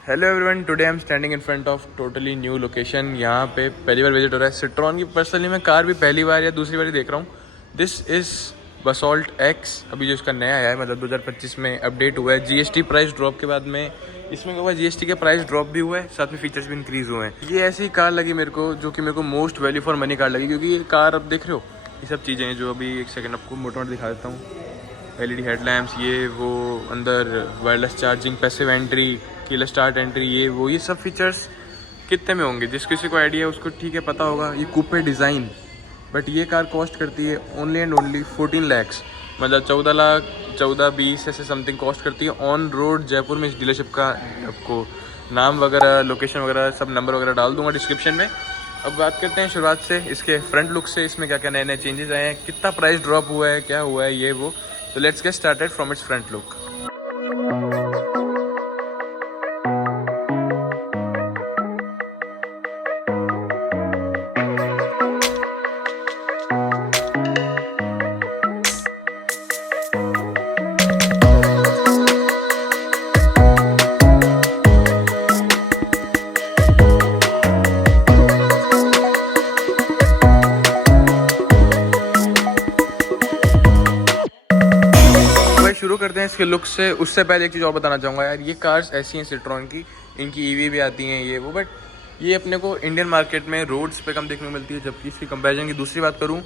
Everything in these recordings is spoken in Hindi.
Hello everyone, today I am standing in front of totally new location. यहाँ पे पहली बार विजिट हो रहा है सिट्रॉन की। पर्सनली मैं कार भी पहली बार या दूसरी बार ही देख रहा हूँ। दिस इज़ बसॉल्ट एक्स, अभी जो इसका नया आया है, मतलब 2025 में अपडेट हुआ है। जीएसटी प्राइस ड्रॉप के बाद में इसमें क्या हुआ, जीएसटी के प्राइस ड्रॉप भी हुआ है, साथ में फीचर्स भी इंक्रीज़ हुए हैं। ये ऐसी कार लगी मेरे को जो कि मेरे को most value for money car लगी, क्योंकि ये कार अब देख रहे हो, ये सब चीज़ें हैं जो अभी एक सेकेंड आपको मोटा मोटा दिखा देता हूँ। एलईडी हेडलैम्प्स, ये वो, अंदर wireless charging, passive entry, keyless start entry, ये सब फीचर्स कितने में होंगे? जिस किसी को आइडिया है उसको ठीक है पता होगा। ये कूपे डिज़ाइन, बट ये कार कॉस्ट करती है ओनली एंड ओनली 14 लाख, मतलब 14 लाख 14-20 ऐसे समथिंग कॉस्ट करती है ऑन रोड जयपुर में। इस डीलरशिप का आपको नाम वगैरह, लोकेशन वगैरह, सब नंबर वगैरह डाल दूंगा डिस्क्रिप्शन में। अब बात करते हैं शुरुआत से इसके फ्रंट लुक से, इसमें क्या क्या नए नए चेंजेस आए हैं, कितना प्राइस ड्रॉप हुआ है, क्या हुआ है, ये वो। तो let's get started from its front look. शुरू करते हैं इसके लुक से। उससे पहले एक चीज़ और बताना चाहूँगा यार, ये कार्स ऐसी हैं सिट्रॉन की, इनकी ईवी भी आती हैं ये वो, बट ये अपने को इंडियन मार्केट में रोड्स पे कम देखने को मिलती है। जबकि इसकी कंपैरिजन की दूसरी बात करूँ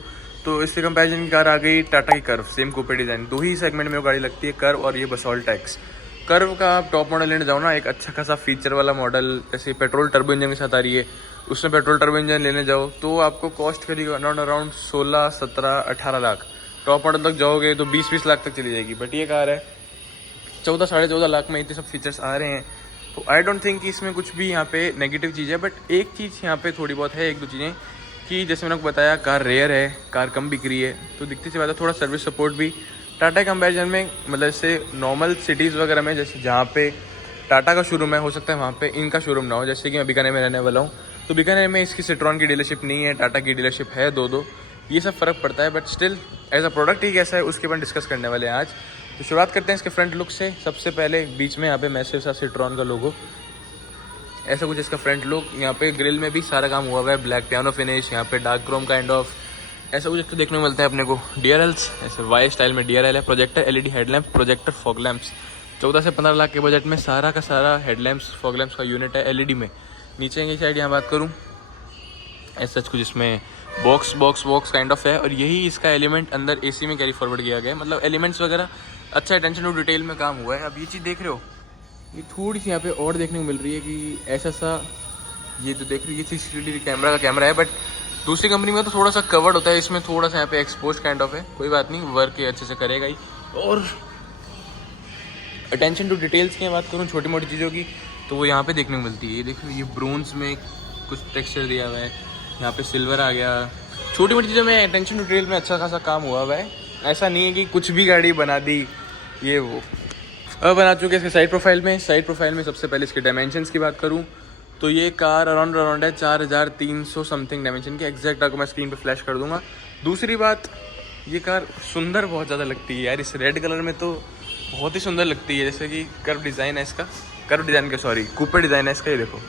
तो इसके कंपैरिजन की कार आ गई टाटा की कर्व, सेम कूपे डिज़ाइन। दो ही सेगमेंट में वो गाड़ी लगती है, कर्व और ये बसॉल्ट एक्स। कर्व का आप टॉप मॉडल लेने जाओ ना, एक अच्छा खासा फीचर वाला मॉडल, जैसे पेट्रोल टर्बो इंजन के साथ आ रही है, उसमें पेट्रोल टर्बो इंजन लेने जाओ तो आपको कॉस्ट करेगी अराउंड 16, 17, 18 लाख। टॉप मॉडल तक जाओगे तो 20-20 लाख तक चली जाएगी। बट ये कार है 14, 14.5 लाख में इतने सब फीचर्स आ रहे हैं। तो आई डोंट थिंक कि इसमें कुछ भी यहाँ पे नेगेटिव चीज़ है। बट एक चीज़ यहाँ पे थोड़ी बहुत है, एक दो चीज़ें, कि जैसे मैंने आपको बताया कार रेयर है, कार कम बिक रही है, तो दिखती सी बात है थोड़ा सर्विस सपोर्ट भी टाटा कंपैरिजन में, मतलब जैसे नॉर्मल सिटीज़ वगैरह में, जैसे जहाँ पे टाटा का शोरूम है, हो सकता है वहाँ पे इनका शोरूम ना हो। जैसे कि मैं बीकानेर में रहने वाला हूँ, तो बीकानेर में इसकी सिट्रॉन की डीलरशिप नहीं है, टाटा की डीलरशिप है दो। ये सब फ़र्क पड़ता है, but still as a product ही कैसा है उसके बारे में डिस्कस करने वाले हैं आज। तो शुरुआत करते हैं इसके फ्रंट लुक से। सबसे पहले बीच में यहाँ पे मैसिव सा सिट्रॉन का लोगो, ऐसा कुछ इसका फ्रंट लुक। यहाँ पे ग्रिल में भी सारा काम हुआ हुआ है, ब्लैक पियानो फिनिश, यहाँ पे डार्क क्रोम काइंड ऑफ, ऐसा कुछ तो देखने को मिलता है अपने को। DRLs, ऐसे वाई स्टाइल में DRL है। Projector LED headlamp, projector fog lamps, 14 से 15 लाख के बजट में सारा का सारा हेडलैम्प्स फॉग लैम्प्स का यूनिट है एलईडी में। नीचे की साइड यहाँ बात करूँ, ऐसा कुछ इसमें बॉक्स काइंड ऑफ है, और यही इसका एलिमेंट अंदर एसी में कैरी फॉरवर्ड किया गया है। मतलब एलिमेंट्स वगैरह अच्छा अटेंशन टू डिटेल में काम हुआ है। अब ये चीज़ देख रहे हो, ये थोड़ी सी यहाँ पे और देखने को मिल रही है कि ऐसा सा, ये जो देख रही है ये CCTV कैमरा है, बट दूसरी कंपनी में तो थोड़ा सा कवर्ड होता है, इसमें थोड़ा सा यहाँ पे एक्सपोज काइंड ऑफ है। कोई बात नहीं, वर्क ये अच्छे से करेगा ही। और अटेंशन टू डिटेल्स की बात करूँ छोटी मोटी चीज़ों की, तो वो यहाँ पे देखने को मिलती है। ये देखो, ये ब्रोंज में कुछ टेक्सचर दिया हुआ है, यहाँ पे सिल्वर आ गया। छोटी मोटी चीज़ों में अटेंशन टू डिटेल में अच्छा खासा काम हुआ है। ऐसा नहीं है कि कुछ भी गाड़ी बना दी ये वो। अब बना चुके इसके साइड प्रोफाइल में सबसे पहले इसके डायमेंशंस की बात करूँ तो ये कार अराउंड है 4300 समथिंग डायमेंशन के। एग्जैक्ट आपको मैं स्क्रीन पे फ्लैश कर दूंगा। दूसरी बात, ये कार सुंदर बहुत ज़्यादा लगती है यार, इस रेड कलर में तो बहुत ही सुंदर लगती है। जैसे कि कर्व डिज़ाइन है इसका, कूपर डिज़ाइन है इसका। ये देखो,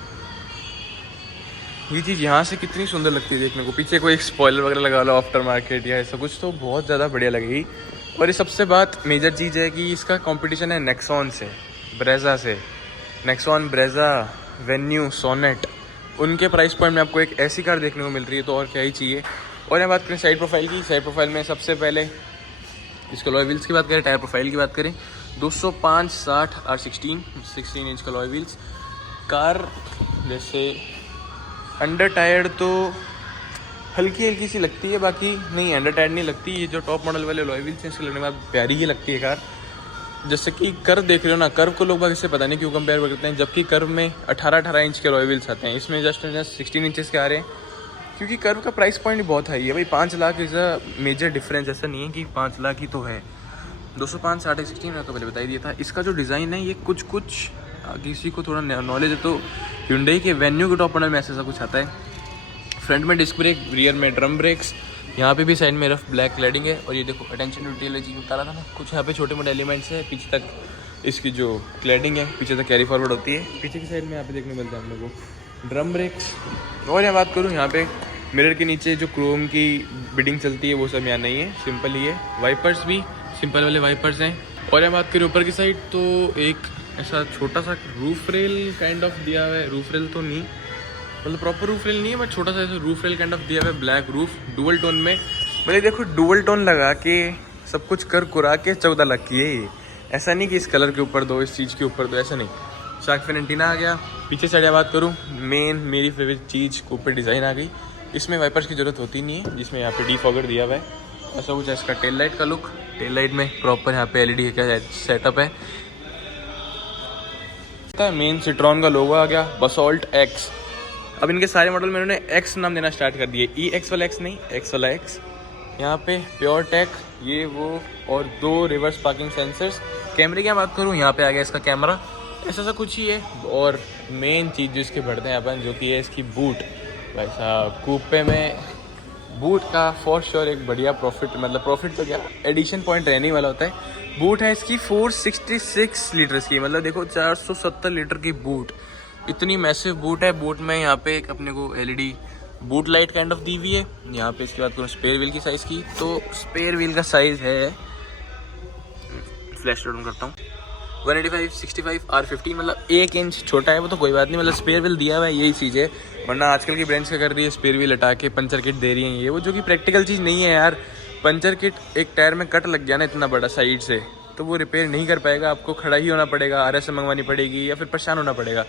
ये चीज़ यहाँ से कितनी सुंदर लगती है देखने को। पीछे कोई एक स्पॉइलर वगैरह लगा लो आफ्टर मार्केट या ऐसा कुछ, तो बहुत ज़्यादा बढ़िया लगेगी। और ये सबसे बात मेजर चीज़ है कि इसका कंपटीशन है नेक्सॉन से, ब्रेजा से। नेक्सॉन, ब्रेजा, वेन्यू, सोनेट, उनके प्राइस पॉइंट में आपको एक ऐसी कार देखने को मिल रही है, तो और क्या ही चाहिए। और यहाँ बात करें साइड प्रोफाइल की, साइड प्रोफाइल में सबसे पहले इसके अलॉय व्हील्स की बात करें, टायर प्रोफाइल की बात करें, 205 60 R16 इंच का अलॉय व्हील्स। कार जैसे अंडर टायर्ड तो हल्की सी लगती है, बाकी नहीं अंडर टायर्ड नहीं लगती। ये जो टॉप मॉडल वाले अलॉय व्हील्स हैं इसके लगने के बाद प्यारी ही लगती है कार। जैसे कि कर्व देख रहे हो ना, कर्व को लोग इससे पता नहीं क्यों कंपेयर करते हैं, जबकि कर्व में 18 इंच के अलॉय व्हील्स आते हैं, इसमें जस्ट 16 इंचेस के आ रहे हैं। क्योंकि कर्व का प्राइस पॉइंट बहुत हाई है भाई, 5 lakh is a major difference. ऐसा नहीं है कि 5 लाख ही तो है। 205 60 16 मैंने तो पहले बता ही दिया था। इसका जो डिज़ाइन है ये कुछ किसी को थोड़ा नॉलेज है तो Hyundai के वेन्यू के टॉप मॉडल में ऐसा कुछ आता है। फ्रंट में डिस्क ब्रेक, रियर में ड्रम ब्रेक्स, यहाँ पे भी साइड में रफ ब्लैक क्लैडिंग है। और ये देखो अटेंशन टू डिटेल चीज़ बता रहा था ना, कुछ यहाँ पे छोटे मोटे एलिमेंट्स है, पीछे तक इसकी जो क्लैडिंग है पीछे तक कैरी फॉरवर्ड होती है। पीछे की साइड में यहाँ पे देखने मिलता है हम लोग को ड्रम ब्रेक्स। और यहाँ बात करूँ, यहाँ पे मिरर के नीचे जो क्रोम की बिडिंग चलती है वो सब यहाँ नहीं है, सिंपल ही है। वाइपर्स भी सिंपल वाले वाइपर्स हैं। और यहाँ बात करें ऊपर की साइड तो एक ऐसा छोटा सा रूफ रेल काइंड ऑफ दिया हुआ है। रूफ रेल तो नहीं, मतलब प्रॉपर रूफ रेल नहीं है, बट छोटा सा ऐसा रूफ रेल काइंड ऑफ दिया हुआ है, ब्लैक रूफ डुअल टोन में। मतलब देखो डुअल टोन लगा के सब कुछ कर कुरा के 14 लाख की है ये। ऐसा नहीं कि इस कलर के ऊपर दो, इस चीज़ के ऊपर दो, ऐसा नहीं। शार्क फिन एंटीना आ गया। पीछे साइड बात करूँ, मेन मेरी फेवरेट चीज़ कूपर डिज़ाइन आ गई। इसमें वाइपर्स की ज़रूरत होती नहीं है, जिसमें यहाँ पे डीफॉगर दिया हुआ है। ऐसा कुछ है इसका टेल लाइट का लुक। टेल लाइट में प्रॉपर यहाँ पे एलईडी का सेटअप है। मेन सिट्रॉन का लोगो आ गया, बसॉल्ट एक्स। अब इनके सारे मॉडल में इन्होंने एक्स नाम देना स्टार्ट कर दिए, EX वाला एक्स नहीं, एक्स वाला एक्स। यहाँ पे प्योर टेक, ये वो, और 2 रिवर्स पार्किंग सेंसर्स। कैमरे की बात करूँ, यहाँ पे आ गया इसका कैमरा, ऐसा सा कुछ ही है। और मेन चीज़ जो इसके बढ़ते हैं अपन, जो कि है इसकी बूट। भाई साहब कूपे में बूट का फॉर श्योर एक बढ़िया प्रॉफिट, मतलब प्रॉफिट तो क्या, एडिशन पॉइंट रहने वाला होता है। बूट है इसकी 466 लीटर्स की, मतलब देखो 470 लीटर की बूट, इतनी मैसिव बूट है। बूट में यहाँ पे एक अपने को LED boot light kind of the हुई है। यहाँ पे इसकी बात करूँ स्पेयर व्हील की साइज़ की, तो स्पेयर व्हील का साइज़ है, फ्लैश डाउन करता हूँ, 185/65 R15, मतलब 1 इंच छोटा है वो तो कोई बात नहीं, मतलब स्पेयर व्हील दिया हुआ है, यही चीज़ है। वरना आजकल की ब्रांड्स क्या कर रही है, स्पेयर व्हील हटा के पंचर किट दे रही हैं ये वो, जो कि प्रैक्टिकल चीज़ नहीं है यार। पंचर किट, एक टायर में कट लग गया ना इतना बड़ा साइड से, तो वो रिपेयर नहीं कर पाएगा, आपको खड़ा ही होना पड़ेगा, RS मंगवानी पड़ेगी या फिर परेशान होना पड़ेगा।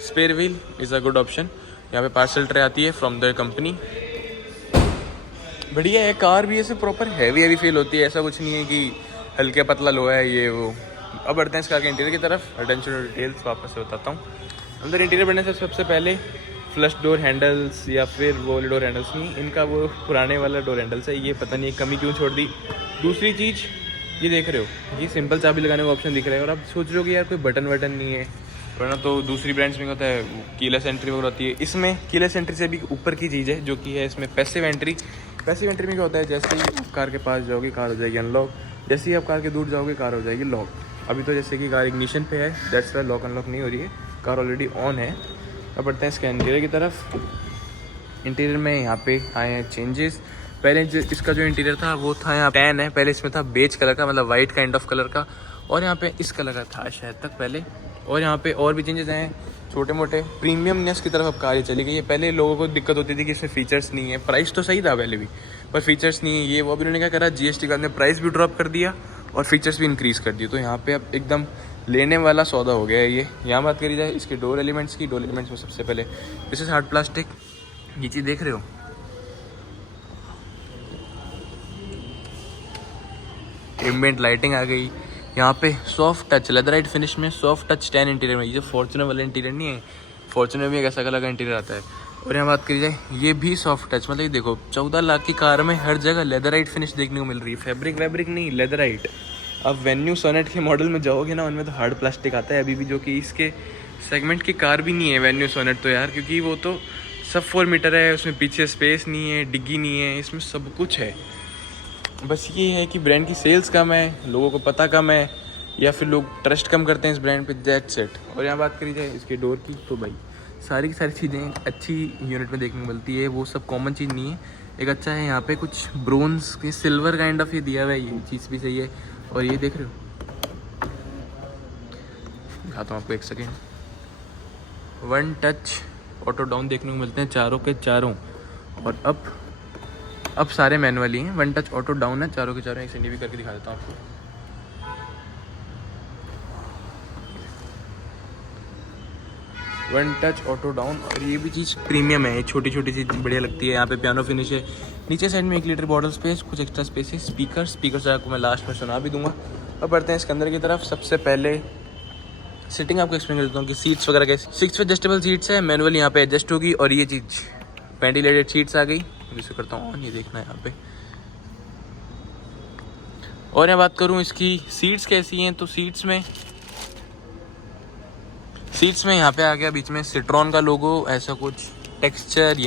Spare wheel is a good option. यहाँ पे पार्सल ट्रे आती है फ्रॉम द कंपनी, बढ़िया है। कार भी ऐसे प्रॉपर हैवी फील होती है, ऐसा कुछ नहीं है कि हल्के पतला लोहा है ये वो। अब बढ़ते हैं इस कार के इंटीरियर की तरफ। अटेंशन टू डिटेल्स वापस से बताता हूँ। अंदर इंटीरियर बढ़ने से सबसे पहले फ्लश डोर हैंडल्स या फिर वो वाले डोर हैंडल्स नहीं, इनका वो पुराने वाला डोर हैंडल्स है, ये पता नहीं कमी क्यों छोड़ दी। दूसरी चीज़ ये देख रहे हो, ये सिंपल चाबी लगाने का ऑप्शन दिख रहा है, और आप सोच रहे हो कि यार कोई बटन नहीं है, वरना तो दूसरी ब्रांड्स में होता है कीलेस एंट्री वगैरह होती है। इसमें कीलेस एंट्री से भी ऊपर की चीज़ है, जो कि है इसमें पैसिव एंट्री। पैसिव एंट्री में क्या होता है, जैसे ही आप कार के पास जाओगे कार हो जाएगी अनलॉक, जैसे ही आप कार के दूर जाओगे कार हो जाएगी लॉक। अभी तो जैसे कि कार इग्निशन पे है, दैट्स वाई लॉक अनलॉक नहीं हो रही है, कार ऑलरेडी ऑन है। अब बढ़ते हैं इसके इंटीरियर की तरफ। इंटीरियर में यहाँ पे आए हैं चेंजेस। पहले जो इसका जो इंटीरियर था वो था यहाँ टैन है, पहले इसमें था बेज कलर का, मतलब वाइट काइंड ऑफ कलर का, और यहाँ पे इस कलर का था शायद तक पहले। और यहाँ पे और भी चेंजेस हैं छोटे मोटे। प्रीमियमनेस की तरफ अब कार चली गई है। पहले लोगों को दिक्कत होती थी कि इसमें फीचर्स नहीं है, प्राइस तो सही था पहले भी, पर फीचर्स नहीं है ये वो। अभी उन्होंने क्या करा, GST के बाद में प्राइस भी ड्रॉप कर दिया और फीचर्स भी इंक्रीज़ कर दिए, तो यहाँ पे अब एकदम लेने वाला सौदा हो गया है ये। यहाँ बात करी जाए इसके डोर एलिमेंट्स की, डोर एलिमेंट्स में सबसे पहले दिस इज हार्ड प्लास्टिक, ये चीज़ देख रहे हो, एम्बिएंट लाइटिंग आ गई। यहाँ पे सॉफ्ट टच लेदराइट फिनिश में सॉफ्ट टच टैन इंटीरियर में, ये फॉर्च्यूनर वाला इंटीरियर नहीं है, फॉर्च्यूनर में एक ऐसा कलर का इंटीरियर आता है। और यहाँ बात करी जाए ये भी सॉफ्ट टच, मतलब ये देखो 14 लाख की कार में हर जगह लेदराइट फिनिश देखने को मिल रही है, फैब्रिक वैब्रिक नहीं, लेदराइट। अब वेन्यू सोनेट के मॉडल में जाओगे ना, उनमें तो हार्ड प्लास्टिक आता है अभी भी, जो कि इसके सेगमेंट की कार भी नहीं है वेन्यू सोनेट तो यार, क्योंकि वो तो सब 4 मीटर है, उसमें पीछे स्पेस नहीं है, डिग्गी नहीं है, इसमें सब कुछ है। बस ये है कि ब्रांड की सेल्स कम है, लोगों को पता कम है, या फिर लोग ट्रस्ट कम करते हैं इस ब्रांड पे, दैट्स इट। और यहाँ बात करी जाए इसके डोर की, तो भाई सारी की सारी चीज़ें अच्छी यूनिट में देखने को मिलती है, वो सब कॉमन चीज़ नहीं है। एक अच्छा है यहाँ पे कुछ ब्रोंज की सिल्वर काइंड ऑफ ये दिया हुआ है, ये चीज़ भी सही है। और ये देख रहे हो, दिखाता हूँ आपको एक सेकेंड, 1 टच ऑटो डाउन देखने को मिलते हैं चारों के चारों। और अब सारे मैनुअली हैं, 1 टच ऑटो डाउन है चारों के चारों। एक सेंडी भी करके दिखा देता हूँ आपको, 1 टच ऑटो डाउन। और ये भी चीज़ प्रीमियम है, छोटी छोटी चीज़ बढ़िया लगती है। यहाँ पे पियानो फिनिश है, नीचे साइड में 1 लीटर बॉटल स्पेस, कुछ एक्स्ट्रा स्पेस है। स्पीकर से आपको मैं लास्ट में सुना भी दूंगा। अब बढ़ते हैं इसके अंदर की तरफ। सबसे पहले सीटिंग आपको एक्सप्लेन कर देता हूँ कि सीट्स वगैरह कैसे। 6 एडजस्टेबल सीट्स है, मैनुअल यहाँ पे एडजस्ट होगी। और ये चीज़ वेंटिलेटेड सीट्स आ गई, जिसे करता हूँ ऑन, ये देखना है यहाँ पे। और मैं बात करूँ इसकी सीट्स कैसी हैं, तो सीट्स में यहाँ पे आ गया बीच में सिट्रॉन का लोगो, ऐसा कुछ टेक्सचर,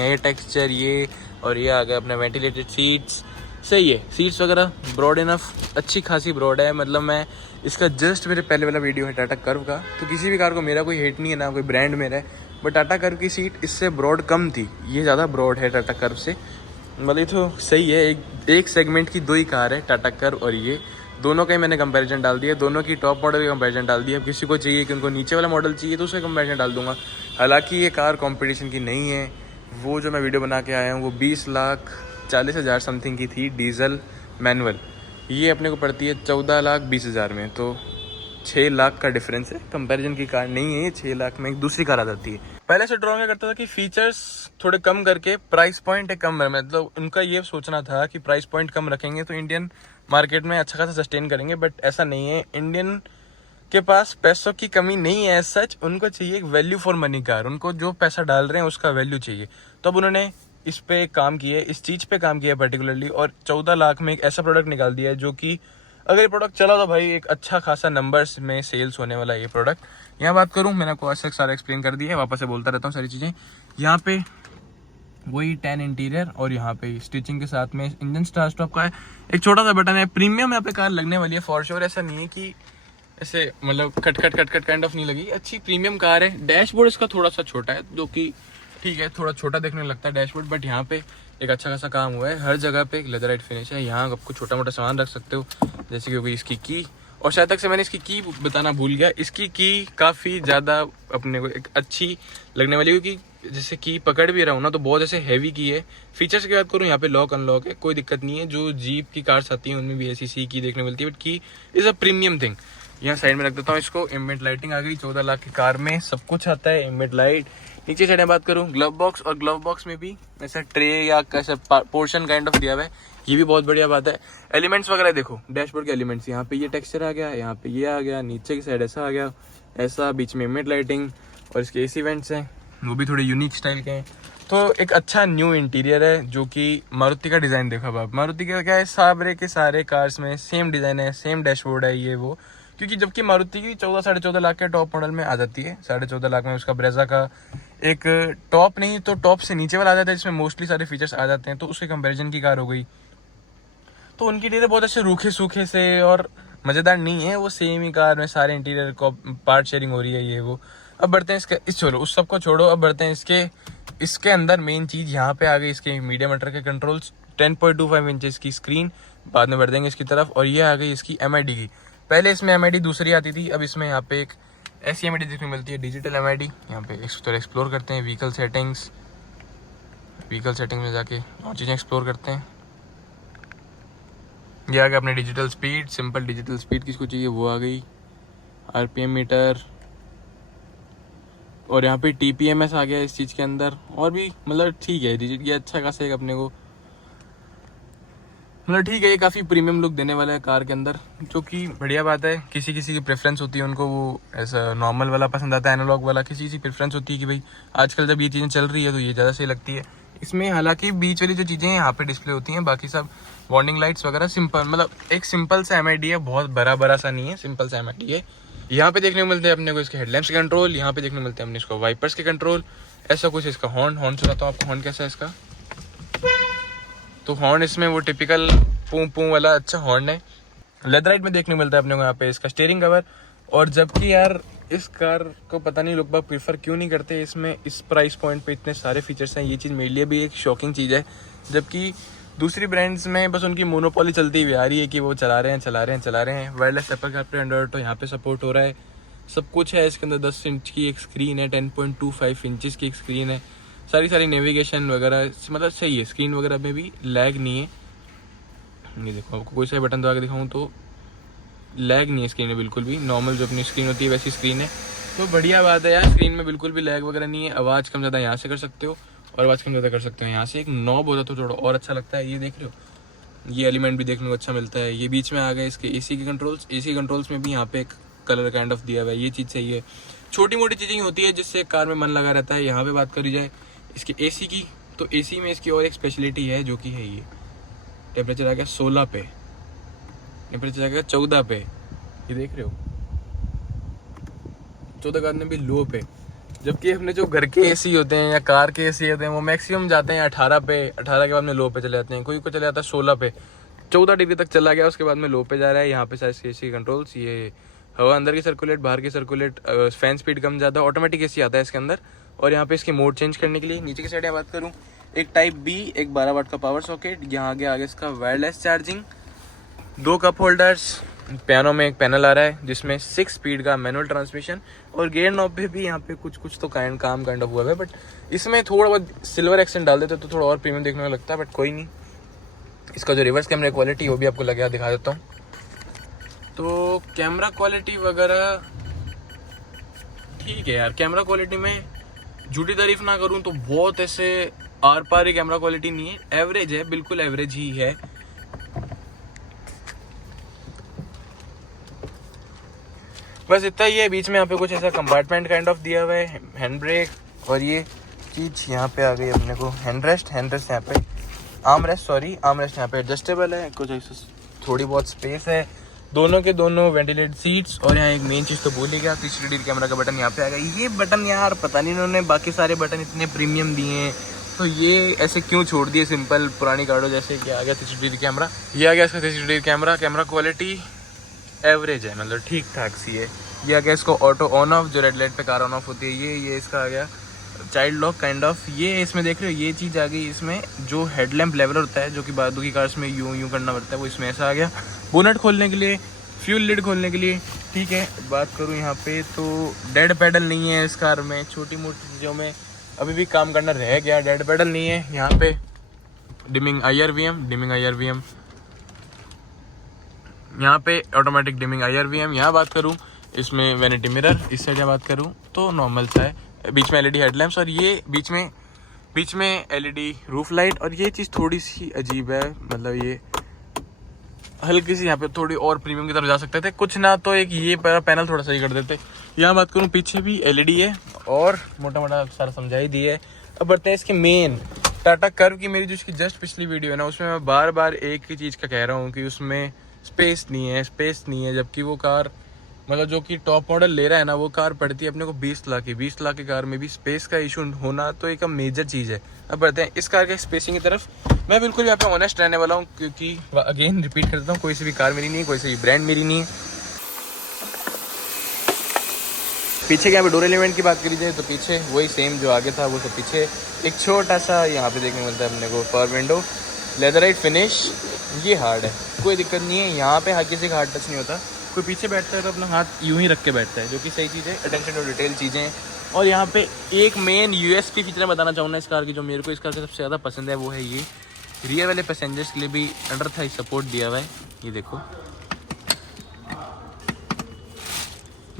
ये और ये आ गया अपने वेंटिलेटेड सीट्स। सही है, सीट्स वगैरह ब्रॉड इनफ, अच्छी खासी ब्रॉड है। मतलब मैं इसका जस्ट मेरे पहले वाला वीडियो है टाटा कर्व का। तो किसी भी कार को मेरा कोई हेट नहीं है, ना कोई ब्रांड मेरा है, बट टाटा कर्व की सीट इससे ब्रॉड कम थी, ये ज़्यादा ब्रॉड है टाटा कर्व से। मतलब ये तो सही है, एक सेगमेंट की दो ही कार है, टाटा कर्व और ये दोनों का ही मैंने कंपैरिजन डाल दिया, दोनों की टॉप मॉडल का कंपैरिजन डाल दिया। अब किसी को चाहिए कि उनको नीचे वाला मॉडल चाहिए तो उसका कंपैरिजन डाल दूंगा। हालांकि ये कार कंपटीशन की नहीं है, वो जो मैं वीडियो बना के आया हूँ वो 20,40,000 समथिंग की थी डीजल मैनुअल। ये अपने को पड़ती है 14,20,000 में, तो 6 लाख का डिफरेंस है। कंपैरिजन की कार नहीं है ये, 6 लाख में एक दूसरी कार आ जाती है। पहले से ड्रॉ करता था कि फीचर्स थोड़े कम करके प्राइस पॉइंट है कम, मतलब उनका ये सोचना था कि प्राइस पॉइंट कम रखेंगे तो इंडियन मार्केट में अच्छा खासा सस्टेन करेंगे, बट ऐसा नहीं है। इंडियन के पास पैसों की कमी नहीं है सच, उनको चाहिए एक वैल्यू फॉर मनी कार, उनको जो पैसा डाल रहे हैं उसका वैल्यू चाहिए। तो अब उन्होंने इस पे काम किया है, इस चीज़ पे काम किया है पर्टिकुलरली, और 14 लाख में एक ऐसा प्रोडक्ट निकाल दिया है जो कि अगर ये प्रोडक्ट चला तो भाई एक अच्छा खासा नंबर्स में सेल्स होने वाला है ये प्रोडक्ट। यहाँ बात करूँ, मैंने आपको आज तक सारा एक्सप्लेन कर दिया है, वापस से बोलता रहता हूँ सारी चीज़ें। यहाँ पे वही 10 इंटीरियर और यहाँ पे स्टिचिंग के साथ में इंजन स्टार्ट स्टॉप का है, एक छोटा सा बटन है। प्रीमियम यहाँ पे कार लगने वाली है फॉर श्योर, ऐसा नहीं है कि ऐसे मतलब कट काइंड ऑफ नहीं लगी, अच्छी प्रीमियम कार है। डैशबोर्ड इसका थोड़ा सा छोटा है, जो कि ठीक है, थोड़ा छोटा देखने लगता है डैशबोर्ड, बट यहाँ पे एक अच्छा खासा काम हुआ है। हर जगह पे एक लेदराइट फिनिश है, यहाँ आपको छोटा मोटा सामान रख सकते हो, जैसे कि हो गई इसकी की। और शायद तक से मैंने इसकी की बताना भूल गया, इसकी की काफ़ी ज़्यादा अपने को एक अच्छी लगने वाली, क्योंकि जैसे की पकड़ भी रहा हूँ ना तो बहुत ऐसे हैवी की है। फीचर्स की बात करूँ, यहाँ पे लॉक अनलॉक है, कोई दिक्कत नहीं है। जो जीप की कार्स आती हैं उनमें भी ऐसी सी की देखने मिलती है, बट की इज़ अ प्रीमियम थिंग। यहाँ साइड में रख देता हूँ इसको। एम्बिएंट लाइटिंग आ गई, 14 लाख की कार में सब कुछ आता है, एम्बिएंट लाइट। नीचे साइड में बात करूँ, ग्लव बॉक्स, और ग्लव बॉक्स में भी ऐसा ट्रे या कैसे पोर्शन काइंड ऑफ दिया हुआ है, ये भी बहुत बढ़िया बात है। एलिमेंट्स वगैरह देखो, डैशबोर्ड के एलिमेंट्स, यहाँ पे ये टेक्सचर आ गया, यहाँ पे ये आ गया, नीचे की साइड ऐसा आ गया, ऐसा बीच में एम्बिएंट लाइटिंग, और इसके एसी वेंट्स हैं, वो भी थोड़े यूनिक स्टाइल के हैं। तो एक अच्छा न्यू इंटीरियर है, जो कि मारुति का डिज़ाइन देखा अब मारुति का क्या है, सारे के सारे कार्स में सेम डिज़ाइन है, सेम डैशबोर्ड है ये वो, क्योंकि जबकि मारुति की 14-14.5 लाख के टॉप मॉडल में आ जाती है, 14.5 लाख में उसका ब्रेजा का एक टॉप नहीं तो टॉप से नीचे वाला आ जाता है, जिसमें मोस्टली सारे फीचर्स आ जाते हैं। तो उसके कंपैरिजन की कार हो गई। तो उनकी इंटीरियर बहुत अच्छे रूखे सूखे से और मज़ेदार नहीं है, वो सेम ही कार में सारे इंटीरियर को पार्ट शेयरिंग हो रही है ये वो। अब बढ़ते हैं इसके छोड़ो, उस सबको छोड़ो, अब बढ़ते हैं इसके अंदर मेन चीज़ यहाँ पे आ गई, इसके मीडिया मीटर के कंट्रोल्स, 10.25 इंचेस की स्क्रीन, बाद में बढ़ देंगे इसकी तरफ। और ये आ गई इसकी MID की, पहले इसमें MID दूसरी आती थी, अब इसमें यहाँ पे एक ऐसी MID देखने मिलती है, डिजिटल MID। यहाँ पे थोड़ा एक्सप्लोर करते हैं व्हीकल सेटिंग्स में जाके और चीज़ें एक्सप्लोर करते हैं। ये आ गया अपने digital speed, simple digital speed किसको चाहिए वो आ गई, RPM मीटर, और यहाँ पे TPMS आ गया इस चीज़ के अंदर। और भी मतलब ठीक है, डिजिट ये अच्छा खासा एक अपने को मतलब ठीक है, ये काफ़ी प्रीमियम लुक देने वाला है कार के अंदर, जो कि बढ़िया बात है। किसी किसी की प्रेफरेंस होती है, उनको वो ऐसा नॉर्मल वाला पसंद आता है, एनालॉग वाला। किसी की प्रेफरेंस होती है कि भाई आजकल जब ये चीज़ें चल रही है तो ये ज़्यादा सही लगती है। इसमें हालांकि बीच वाली जो चीज़ें यहाँ पे डिस्प्ले होती हैं, बाकी सब वार्निंग लाइट्स वगैरह सिंपल, मतलब एक सिंपल सा MID है, बहुत बड़ा सा नहीं है, सिंपल सा MID है। यहाँ पे देखने को मिलते हैं अपने को इसके हेडलैम्प्स के कंट्रोल, यहाँ पे देखने को मिलते हैं अपने इसको वाइपर्स के कंट्रोल, ऐसा कुछ। इसका हॉर्न सुनाता हूँ आपको, हॉर्न कैसा है इसका। तो हॉर्न इसमें वो टिपिकल पू पू वाला अच्छा हॉर्न है। लेदराइट में देखने को मिलता है अपने को यहाँ पे इसका स्टीयरिंग कवर। और जबकि यार इस कार को पता नहीं लोग बाग प्रीफर क्यों नहीं करते, इसमें इस प्राइस पॉइंट पे इतने सारे फीचर्स हैं, ये चीज़ मेरे लिए भी एक शॉकिंग चीज़ है। जबकि दूसरी ब्रांड्स में बस उनकी मोनोपोली चलती हुई आ रही है कि वो चला रहे हैं। वायरलेस एप्पल कारप्ले एंड्रॉइड तो यहाँ पे सपोर्ट हो रहा है, सब कुछ है इसके अंदर। 10 इंच की एक स्क्रीन है, 10.25 इंचेस की एक स्क्रीन है, सारी नेविगेशन वगैरह मतलब सही है। स्क्रीन वगैरह में भी लैग नहीं है, नहीं देखो आपको कोई सा बटन दबा के दिखाऊँ तो लैग नहीं है स्क्रीन में बिल्कुल भी, नॉर्मल जो अपनी स्क्रीन होती है वैसी स्क्रीन है। तो बढ़िया बात है यार, स्क्रीन में बिल्कुल भी लैग वगैरह नहीं है। आवाज़ कम ज़्यादा यहाँ से कर सकते हो और आवाज़ कम ज़्यादा कर सकते हो यहाँ से। एक नॉब होता तो थोड़ा और अच्छा लगता है, ये देख रहे हो, ये एलिमेंट भी देखने को अच्छा मिलता है। ये बीच में आ गए इसके AC के कंट्रोल्स, AC कंट्रोल्स में भी यहाँ पे एक कलर काइंड ऑफ दिया हुआ है, ये चीज़ सही है। छोटी मोटी चीज़ें होती है जिससे कार में मन लगा रहता है। यहाँ पे बात करी जाए इसके AC की, तो AC में इसकी और एक स्पेशलिटी है जो कि है ये टेम्परेचर आ गया 16 पे, टेम्परेचर आ गया 14 पे, ये देख रहे हो 14 का भी लो पे। जबकि अपने जो घर के AC होते हैं या कार के AC होते हैं वो मैक्सिमम जाते हैं 18 पे, 18 के बाद में लो पे चले जाते हैं, कोई को चले जाता है 16 पे। 14 डिग्री तक चला गया, उसके बाद में लो पे जा रहा है। यहाँ पे सारे एसी कंट्रोल्स, ये हवा अंदर की सर्कुलेट, बाहर की सर्कुलेट, फैन स्पीड कम ज़्यादा, ऑटोमेटिक एसी आता है इसके अंदर। और यहाँ पे इसके मोड चेंज करने के लिए नीचे की साइड बात करूँ, एक टाइप बी, एक 12 वाट का पावर सॉकेट, यहाँ आगे इसका wireless charging, 2 cup holders, piano में एक पैनल आ रहा है जिसमें 6 स्पीड का मैनुअल ट्रांसमिशन, और गियर नॉब पे भी यहाँ पे कुछ तो काम काइंड ऑफ हुआ है, बट इसमें थोड़ा बहुत सिल्वर एक्सेंट डाल देते तो थोड़ा और प्रीमियम देखने में लगता है, बट कोई नहीं। इसका जो रिवर्स कैमरा क्वालिटी वो भी आपको लगा दिखा देता हूँ। तो कैमरा क्वालिटी वगैरह ठीक है यार, कैमरा क्वालिटी में झूठी तारीफ ना करूँ तो बहुत ऐसे आर पार ही कैमरा क्वालिटी नहीं है, एवरेज है, बिल्कुल एवरेज ही है। बस इतना ही है। बीच में यहाँ पे कुछ ऐसा कंपार्टमेंट काइंड ऑफ दिया हुआ है, हैंड ब्रेक, और ये चीज यहाँ पे आ गई अपने को हैंड रेस्ट यहाँ पे, आर्म रेस्ट यहाँ पे एडजस्टेबल है, कुछ ऐसा थोड़ी बहुत स्पेस है, दोनों के दोनों वेंटिलेटेड सीट्स। और यहाँ एक मेन चीज़ तो भूल ही गया, 360 कैमरा का बटन यहाँ पे आ गया। ये बटन यार पता नहीं इन्होंने बाकी सारे बटन इतने प्रीमियम दिए हैं तो ये ऐसे क्यों छोड़ दिए सिंपल पुरानी गाड़ियों जैसे कि आ गया 360 कैमरा। ये आ गया इसका 360 कैमरा, कैमरा क्वालिटी एवरेज है, मतलब ठीक ठाक सी है। ये आ गया इसको ऑटो ऑन ऑफ, जो रेड लाइट पे कार ऑन ऑफ होती है, ये इसका आ गया चाइल्ड लॉक काइंड ऑफ। ये इसमें देख रहे हो ये चीज़ आ गई, इसमें जो हेडलैम्प लेवल होता है जो कि बाकी कार्स में यूं करना पड़ता है, वो इसमें ऐसा आ गया। बोनट खोलने के लिए, फ्यूल लिड खोलने के लिए, ठीक है। बात करूँ यहाँ पे तो डेड पैडल नहीं है इस कार में, छोटी मोटी चीज़ों में अभी भी काम करना रह गया, डेड पैडल नहीं है। यहाँ पे डिमिंग IRVM, यहाँ पे ऑटोमेटिक डिमिंग IRVM। यहाँ बात करूँ इसमें वैनिटी मिरर, इस साइड बात करूँ तो नॉर्मल सा है, बीच में LED हेडलैम्प्स, और ये बीच में LED रूफ लाइट। और ये चीज़ थोड़ी सी अजीब है, मतलब ये हल्की सी यहाँ पे थोड़ी और प्रीमियम की तरफ जा सकते थे कुछ ना, तो एक ये पैनल थोड़ा सही कर देते। यहाँ बात करूँ पीछे भी LED है और मोटा मोटा सारा समझा ही दिया है। अब बढ़ते हैं इसके मेन टाटा कर्व की। मेरी जो इसकी जस्ट पिछली वीडियो है ना, उसमें मैं बार बार एक ही चीज़ का कह रहा हूँ कि उसमें स्पेस नहीं है, जबकि वो कार मतलब जो कि टॉप मॉडल ले रहा है ना, वो कार पड़ती है अपने को 20 लाख की कार में भी स्पेस का इशू होना तो एक मेजर चीज़ है। अब बढ़ते हैं इस कार के स्पेसिंग की तरफ। मैं बिल्कुल यहाँ पे ऑनेस्ट रहने वाला हूँ, क्योंकि अगेन रिपीट करता हूँ, कोई सी भी कार मेरी नहीं है, कोई सी भी ब्रांड मेरी नहीं है। पीछे के यहाँ पे डोर एलिमेंट की बात करी जाए तो पीछे वही सेम जो आगे था वो सब पीछे, एक छोटा सा यहाँ पे देखने को मिलता है अपने को पावर विंडो, लेदराइट फिनिश। ये हार्ड है, कोई दिक्कत नहीं है, यहाँ पे हर किसी का हार्ड टच नहीं होता। कोई पीछे बैठता है तो अपना हाथ यूं ही रख के बैठता है, जो कि सही चीज़ है, अटेंशन टू डिटेल चीज़ें हैं। और यहाँ पे एक मेन USP फीचर बताना चाहूँगा इस कार की, जो मेरे को इस कार का सबसे ज़्यादा पसंद है, वो है ये रियर वाले पैसेंजर्स के लिए भी अंडर थाई सपोर्ट दिया हुआ है। ये देखो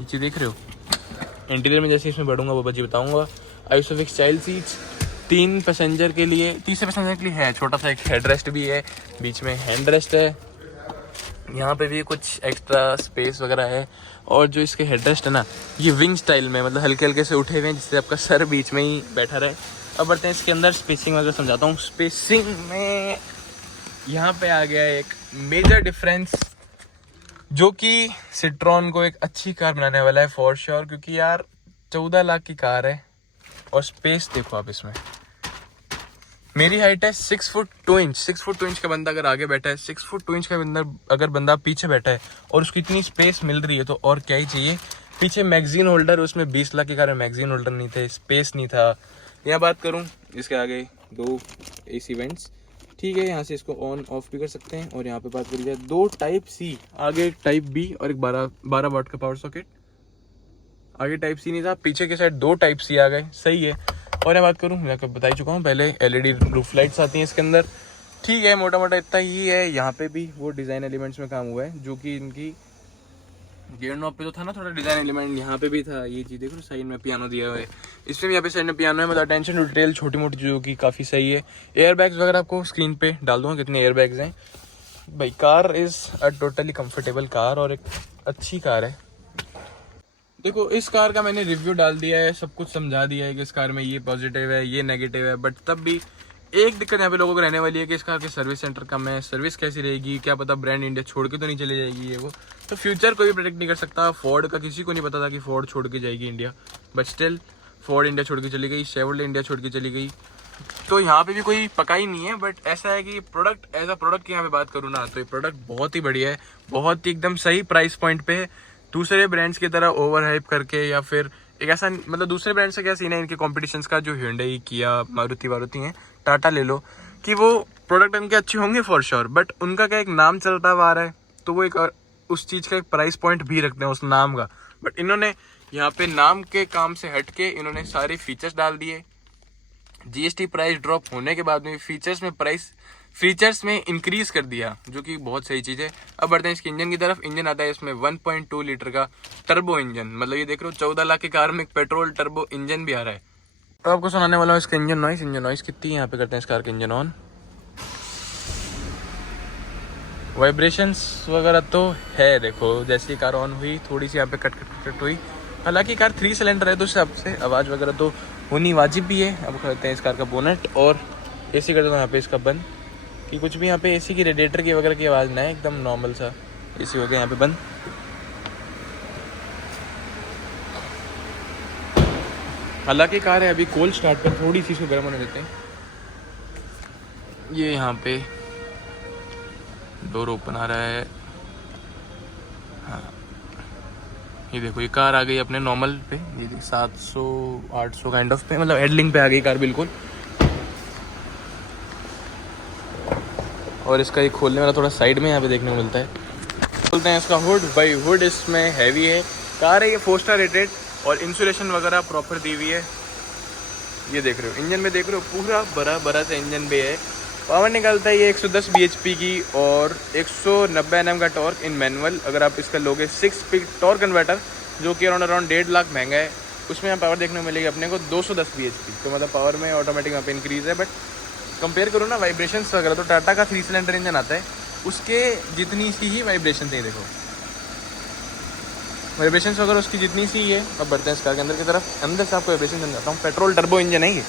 नीचे देख रहे हो, इंटीरियर में जैसे इसमें बढ़ूंगा वो बच्ची बताऊंगा। आइसोफिक्स चाइल्ड सीट्स, 3 पैसेंजर के लिए, तीसरे पैसेंजर के लिए है, छोटा सा एक हेड रेस्ट भी है, बीच में हैंड रेस्ट है, यहाँ पे भी कुछ एक्स्ट्रा स्पेस वगैरह है। और जो इसके हेडरेस्ट है ना, ये विंग स्टाइल में, मतलब हल्के हल्के से उठे हुए हैं, जिससे आपका सर बीच में ही बैठा रहे। अब बढ़ते हैं इसके अंदर स्पेसिंग वगैरह समझाता हूँ। स्पेसिंग में यहाँ पे आ गया एक मेजर डिफरेंस, जो कि सिट्रॉन को एक अच्छी कार बनाने वाला है फॉर श्योर, क्योंकि यार 14 लाख की कार है और स्पेस देखो आप इसमें। मेरी हाइट है 6 फुट 2 इंच, 6 फुट 2 इंच का बंदा अगर आगे बैठा है, 6 फुट 2 इंच का अगर बंदा पीछे बैठा है और उसको इतनी स्पेस मिल रही है तो और क्या ही चाहिए। पीछे मैगजीन होल्डर, उसमें 20 लाख के कार में मैगजीन होल्डर नहीं थे, स्पेस नहीं था। यहाँ बात करूँ इसके आगे 2 AC वेंट्स, ठीक है, यहाँ से इसको ऑन ऑफ भी कर सकते हैं। और यहाँ पे बात करी जाए 2 टाइप C, आगे एक टाइप B और एक 12 वाट का पावर सॉकेट। आगे टाइप C नहीं था, पीछे के साइड 2 टाइप C आ गए, सही है। और मैं बात करूँ, मैं बता ही चुका हूँ पहले, LED रूफ लाइट्स आती हैं इसके अंदर, ठीक है, मोटा मोटा इतना ही है। यहाँ पे भी वो डिज़ाइन एलिमेंट्स में काम हुआ है, जो कि इनकी गियर नॉब पे तो था ना थोड़ा डिज़ाइन एलिमेंट, यहाँ पे भी था। ये चीज़ देखो साइड में पियानो दिया हुआ है, इसमें भी यहाँ पे साइड में पियानो है, मतलब अटेंशन टू डिटेल छोटी मोटी चीज़ों की काफ़ी सही है। एयर बैग्स वगैरह आपको स्क्रीन पे डाल दूँगा कितने एयर बैग्स हैं। भाई car is a totally comfortable car और एक अच्छी कार है। देखो इस कार का मैंने रिव्यू डाल दिया है, सब कुछ समझा दिया है कि इस कार में ये पॉजिटिव है, ये नेगेटिव है, बट तब भी एक दिक्कत यहाँ पे लोगों को रहने वाली है कि इस कार के सर्विस सेंटर कम है, सर्विस कैसी रहेगी, क्या पता ब्रांड इंडिया छोड़ के तो नहीं चली जाएगी ये वो। तो फ्यूचर कोई प्रेडिक्ट नहीं कर सकता। फोर्ड का किसी को नहीं पता था कि फोर्ड छोड़ के जाएगी India, but still Ford India छोड़ के चली गई, शेवरले इंडिया छोड़ के चली गई। तो यहाँ पे भी कोई पका ही नहीं है, बट ऐसा है कि प्रोडक्ट एज अ प्रोडक्ट की यहाँ पे बात करूँ ना, तो ये प्रोडक्ट बहुत ही बढ़िया है, बहुत ही एकदम सही प्राइस पॉइंट पे है। दूसरे ब्रांड्स की तरह ओवर हाइप करके या फिर एक ऐसा, मतलब दूसरे ब्रांड से क्या सीन है इनके कॉम्पिटिशन्स का, जो hyundai, किया, मारुति हैं, टाटा ले लो, कि वो प्रोडक्ट इनके अच्छे होंगे फॉर श्योर, बट उनका क्या एक नाम चलता हुआ आ रहा है, तो वो एक उस चीज़ का एक प्राइस पॉइंट भी रखते हैं उस नाम का। बट इन्होंने यहाँ पे नाम के काम से हट के इन्होंने सारे फीचर्स डाल दिए। जीएसटी प्राइस ड्रॉप होने के बाद में फीचर्स में इंक्रीज कर दिया, जो कि बहुत सही चीज़ है। अब बढ़ते हैं इसके इंजन की तरफ। इंजन आता है इसमें 1.2 लीटर का टर्बो इंजन, मतलब ये देख रहे हो 14 लाख की कार में एक पेट्रोल टर्बो इंजन भी आ रहा है। तो आपको सुनाने वाला हूँ इसका इंजन नॉइस कितनी है। यहाँ पे करते हैं इस कार के इंजन ऑन। वाइब्रेशंस वगैरह तो है, देखो जैसी कार ऑन हुई थोड़ी सी यहाँ पे कट हुई। हालांकि कार 3 सिलेंडर है तो उससे आपसे आवाज़ वगैरह तो होनी वाजिब भी है। अब करते हैं इस कार का बोनेट और एसी कर देता हूँ यहाँ पे इसका बंद, कि कुछ भी यहाँ पे एसी की रेडिएटर की वगैरह की आवाज़ ना है, एकदम नॉर्मल सा एसी हो गया यहाँ पे बंद। हालांकि कार है अभी कोल्ड स्टार्ट पर, थोड़ी सी इसको गर्म होने देते हैं। ये यहाँ पे डोर ओपन आ रहा है। हाँ, ये देखो ये कार आ गई अपने नॉर्मल पे, ये 700-800 काइंड ऑफ पे, मतलब हेडलिंग पे आ गई कार बिल्कुल। और इसका ये खोलने वाला थोड़ा साइड में यहाँ पे देखने को मिलता है। बोलते हैं इसका हुड, भाई हुड इसमें हैवी है। कार है ये 4 स्टार रेटेड और इंसुलेशन वगैरह प्रॉपर दी हुई है। ये देख रहे हो इंजन में, देख रहे हो पूरा बड़ा सा इंजन भी है। पावर निकालता है ये 110 bhp की और 190 Nm का टॉर्क इन मैनुअल। अगर आप इसका लोगे 6 स्पीड टॉर्क कन्वर्टर, जो कि अराउंड 1.5 लाख महंगा है, उसमें यहाँ पावर देखने को मिलेगी अपने को 210 bhp। तो मतलब पावर में ऑटोमेटिक यहाँ पे इंक्रीज़ है। बट कंपेयर करो ना वाइब्रेशंस वगैरह, तो टाटा का 3 सिलेंडर इंजन आता है, उसके जितनी सी ही वाइब्रेशन है। देखो वाइब्रेशंस वगैरह उसकी जितनी सी ही है। अब बढ़ते हैं इस कार के अंदर की तरफ। अंदर से आपको वाइब्रेशन समझाता हूँ। पेट्रोल टर्बो इंजन है ये।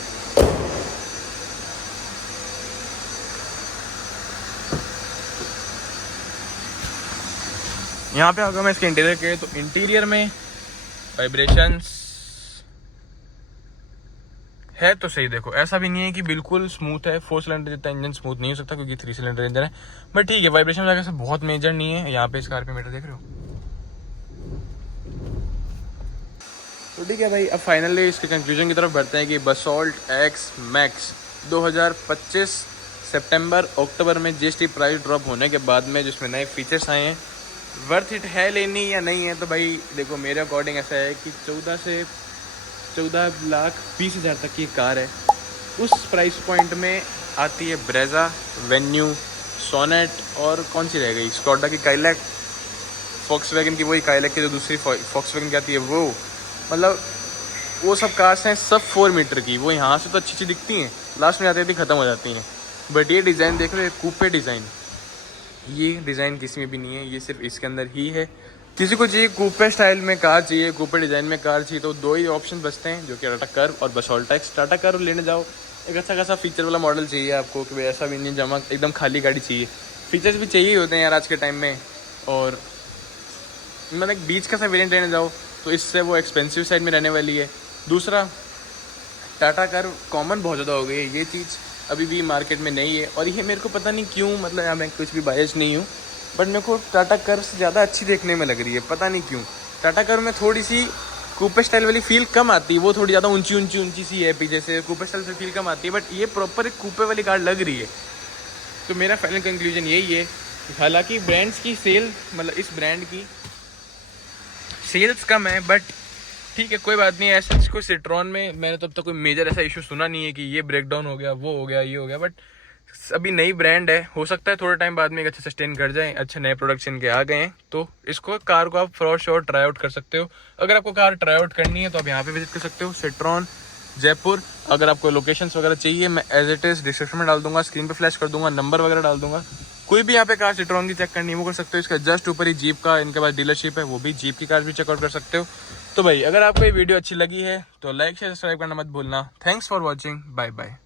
यहाँ पे अगर मैं इसके इंटीरियर के, तो इंटीरियर में वाइब्रेशंस है तो सही। देखो ऐसा भी नहीं है कि बिल्कुल स्मूथ है, 4 सिलेंडर जितना इंजन स्मूथ नहीं हो सकता क्योंकि 3 सिलेंडर इंजन है, बट ठीक है वाइब्रेशन वगैरह से बहुत मेजर नहीं है। यहाँ पे इस कार पे मीटर देख रहे हो। तो ठीक है भाई, अब फाइनली इसके कंक्लूजन की तरफ बढ़ते हैं कि बसॉल्ट एक्स मैक्स 2025 सितंबर अक्टूबर में जीएसटी प्राइस ड्रॉप होने के बाद में जिसमें नए फीचर्स आए हैं, वर्थ इट है लेनी या नहीं है। तो भाई देखो मेरे अकॉर्डिंग ऐसा है कि 14,20,00,000 तक की कार है। उस प्राइस पॉइंट में आती है ब्रेजा, वेन्यू, सोनेट और कौन सी रह गई, स्कोडा की काइलैक, फॉक्सवैगन की वही काइलैक की जो दूसरी फॉक्सवैगन की आती है वो, मतलब वो सब कार्स हैं सब 4 मीटर की। वो यहाँ से तो अच्छी अच्छी दिखती हैं, लास्ट में आती ख़त्म हो जाती हैं। बट ये डिज़ाइन देख रहे हो, कूपे डिज़ाइन, ये डिज़ाइन किसी में भी नहीं है, ये सिर्फ इसके अंदर ही है। किसी को चाहिए कूपे स्टाइल में कार चाहिए, कूपे डिज़ाइन में कार चाहिए, तो 2 ही ऑप्शन बचते हैं, जो कि टाटा कर्व और बसॉल्ट एक्स। टाटा कर्व लेने जाओ, एक अच्छा खासा फीचर वाला मॉडल चाहिए आपको, कि भाई ऐसा भी नहीं जमा एकदम खाली गाड़ी चाहिए। फीचर्स भी चाहिए होते हैं यार आज के टाइम में। और मतलब एक बीच का सा वेरिएंट लेने जाओ तो इससे वो एक्सपेंसिव साइड में रहने वाली है। दूसरा, टाटा कर्व कॉमन बहुत ज़्यादा हो गई है, ये चीज़ अभी भी मार्केट में नहीं है। और ये मेरे को पता नहीं क्यों, मतलब यहाँ मैं कुछ भी बायस नहीं हूँ, बट मेरे को टाटा कर्व से ज़्यादा अच्छी देखने में लग रही है, पता नहीं क्यों। टाटा कर्व में थोड़ी सी कूपे स्टाइल वाली फील कम आती है, वो थोड़ी ज़्यादा ऊंची सी है पीछे से, कूपे स्टाइल से फील कम आती है, बट ये प्रॉपर एक कूपे वाली कार लग रही है। तो मेरा फाइनल कंक्लूजन यही है, हालांकि ब्रांड्स की सेल, मतलब इस ब्रांड की सेल्स कम है, बट ठीक है कोई बात नहीं। ऐसा कोई सिट्रॉन में मैंने तब तक कोई मेजर ऐसा इशू सुना नहीं है कि ये ब्रेक डाउन हो गया, वो हो गया, ये हो गया। बट अभी नई ब्रांड है, हो सकता है थोड़े टाइम बाद में एक अच्छा सस्टेन कर जाए, अच्छे नए प्रोडक्शन के आ गए हैं, तो इसको कार को आप फॉर श्योर ट्राई आउट कर सकते हो। अगर आपको कार ट्राई आउट करनी है तो आप यहाँ पे विजिट कर सकते हो, सिट्रॉन जयपुर। अगर आपको लोकेशंस वगैरह चाहिए, मैं एज इट इज़ डिस्क्रिप्शन में डाल दूंगा, स्क्रीन पे फ्लैश कर दूंगा, नंबर वगैरह डाल दूंगा। कोई भी यहाँ पे कार सिट्रॉन की चेक करनी है वो कर सकते हो। इसका जस्ट ऊपर ही जीप का इनके पास डीलरशिप है, वो भी जीप की कार भी चेकआउट कर सकते हो। तो भाई अगर आपको ये वीडियो अच्छी लगी है तो लाइक शेयर सब्सक्राइब करना मत भूलना। Thanks for watching, bye bye.